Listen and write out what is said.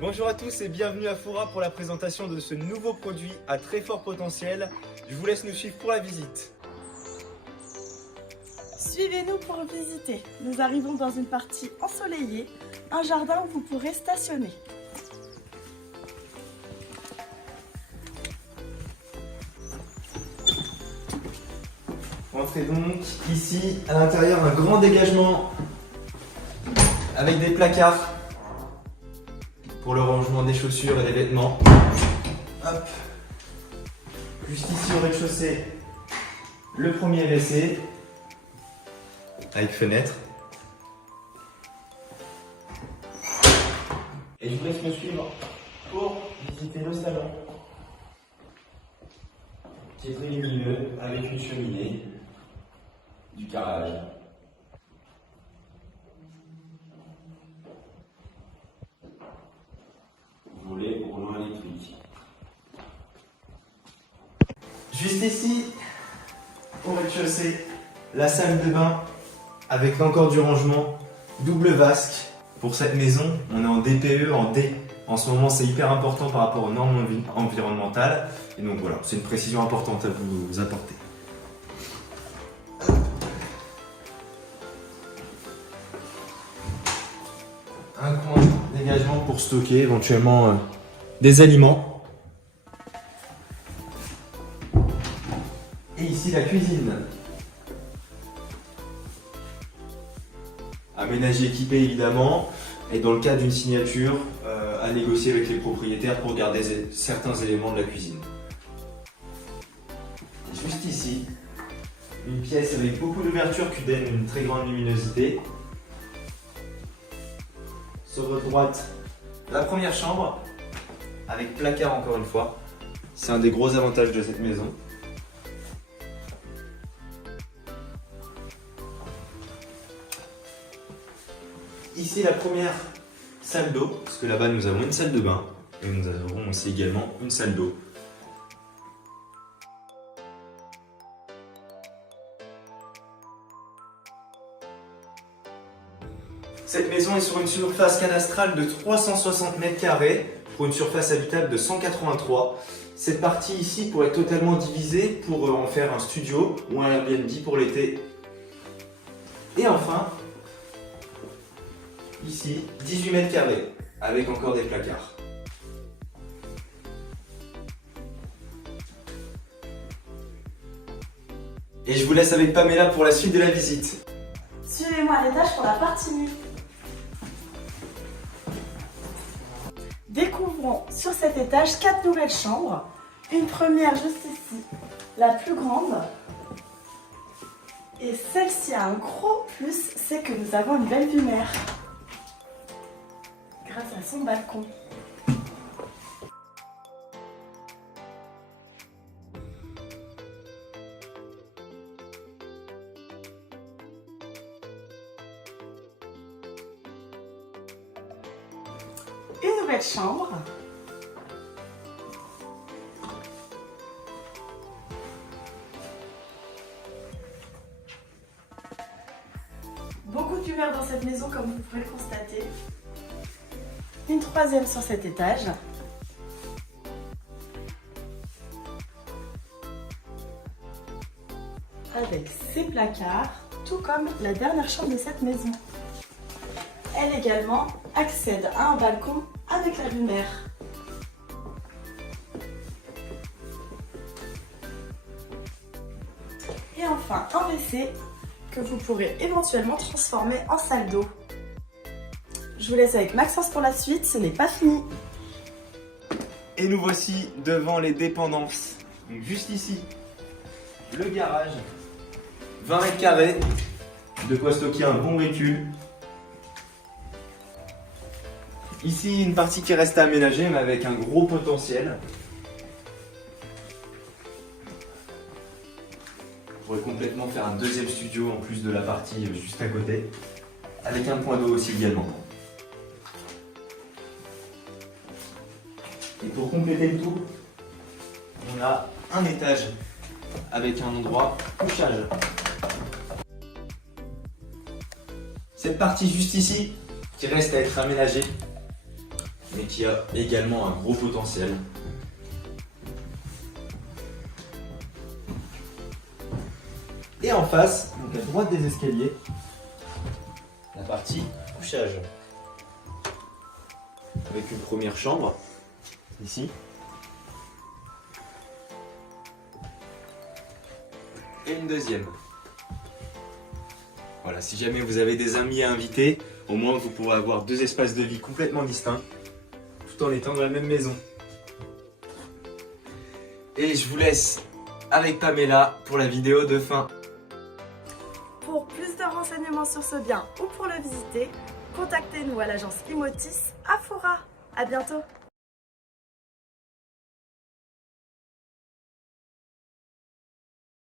Bonjour à tous et bienvenue à Fora pour la présentation de ce nouveau produit à très fort potentiel. Je vous laisse nous suivre pour la visite. Suivez-nous pour visiter. Nous arrivons dans une partie ensoleillée, un jardin où vous pourrez stationner. Entrez donc ici à l'intérieur un grand dégagement avec des placards pour le rangement des chaussures et des vêtements. Hop. Juste ici au rez-de-chaussée, le premier WC avec fenêtre. Et je vous laisse me suivre pour visiter le salon qui est très lumineux avec une cheminée, du carrelage. Volet roulant électrique. Juste ici, au rez-de-chaussée, la salle de bain avec encore du rangement, double vasque. Pour cette maison, on est en DPE, en D. En ce moment, c'est hyper important par rapport aux normes environnementales. Et donc voilà, c'est une précision importante à vous apporter. Un coin de dégagement pour stocker éventuellement des aliments. Et ici la cuisine. Aménagé, équipé évidemment, et dans le cas d'une signature, à négocier avec les propriétaires pour garder certains éléments de la cuisine. Juste ici, une pièce avec beaucoup d'ouvertures qui donne une très grande luminosité. Sur votre droite, la première chambre, avec placard encore une fois. C'est un des gros avantages de cette maison. Ici la première salle d'eau, parce que là-bas nous avons une salle de bain et nous avons aussi également une salle d'eau. Cette maison est sur une surface cadastrale de 360 m² pour une surface habitable de 183. Cette partie ici pourrait être totalement divisée pour en faire un studio ou un Airbnb pour l'été. Et enfin, ici, 18 m² avec encore des placards. Et je vous laisse avec Pamela pour la suite de la visite. Suivez-moi à l'étage pour la partie nue. Découvrons sur cet étage 4 nouvelles chambres. Une première juste ici, la plus grande. Et celle-ci a un gros plus, c'est que nous avons une belle vue mer. Grâce à son balcon. Une nouvelle chambre. Beaucoup de lumière dans cette maison comme vous pouvez le constater. Une troisième sur cet étage. Avec ses placards, tout comme la dernière chambre de cette maison. Elle également accède à un balcon avec la vue mer. Et enfin un WC que vous pourrez éventuellement transformer en salle d'eau. Je vous laisse avec Maxence pour la suite, ce n'est pas fini. Et nous voici devant les dépendances. Donc juste ici, le garage, 20 m², de quoi stocker un bon véhicule. Ici, une partie qui reste à aménager, mais avec un gros potentiel. On pourrait complètement faire un deuxième studio en plus de la partie juste à côté, avec un point d'eau aussi également. Et pour compléter le tout, on a un étage avec un endroit couchage. Cette partie juste ici, qui reste à être aménagée, mais qui a également un gros potentiel. Et en face, donc à droite des escaliers, la partie couchage. Avec une première chambre, ici. Et une deuxième. Voilà, si jamais vous avez des amis à inviter, au moins vous pourrez avoir deux espaces de vie complètement distincts, tout en étant dans la même maison. Et je vous laisse avec Pamela pour la vidéo de fin. Pour plus de renseignements sur ce bien ou pour le visiter, contactez-nous à l'agence Imotis à Fora. À bientôt!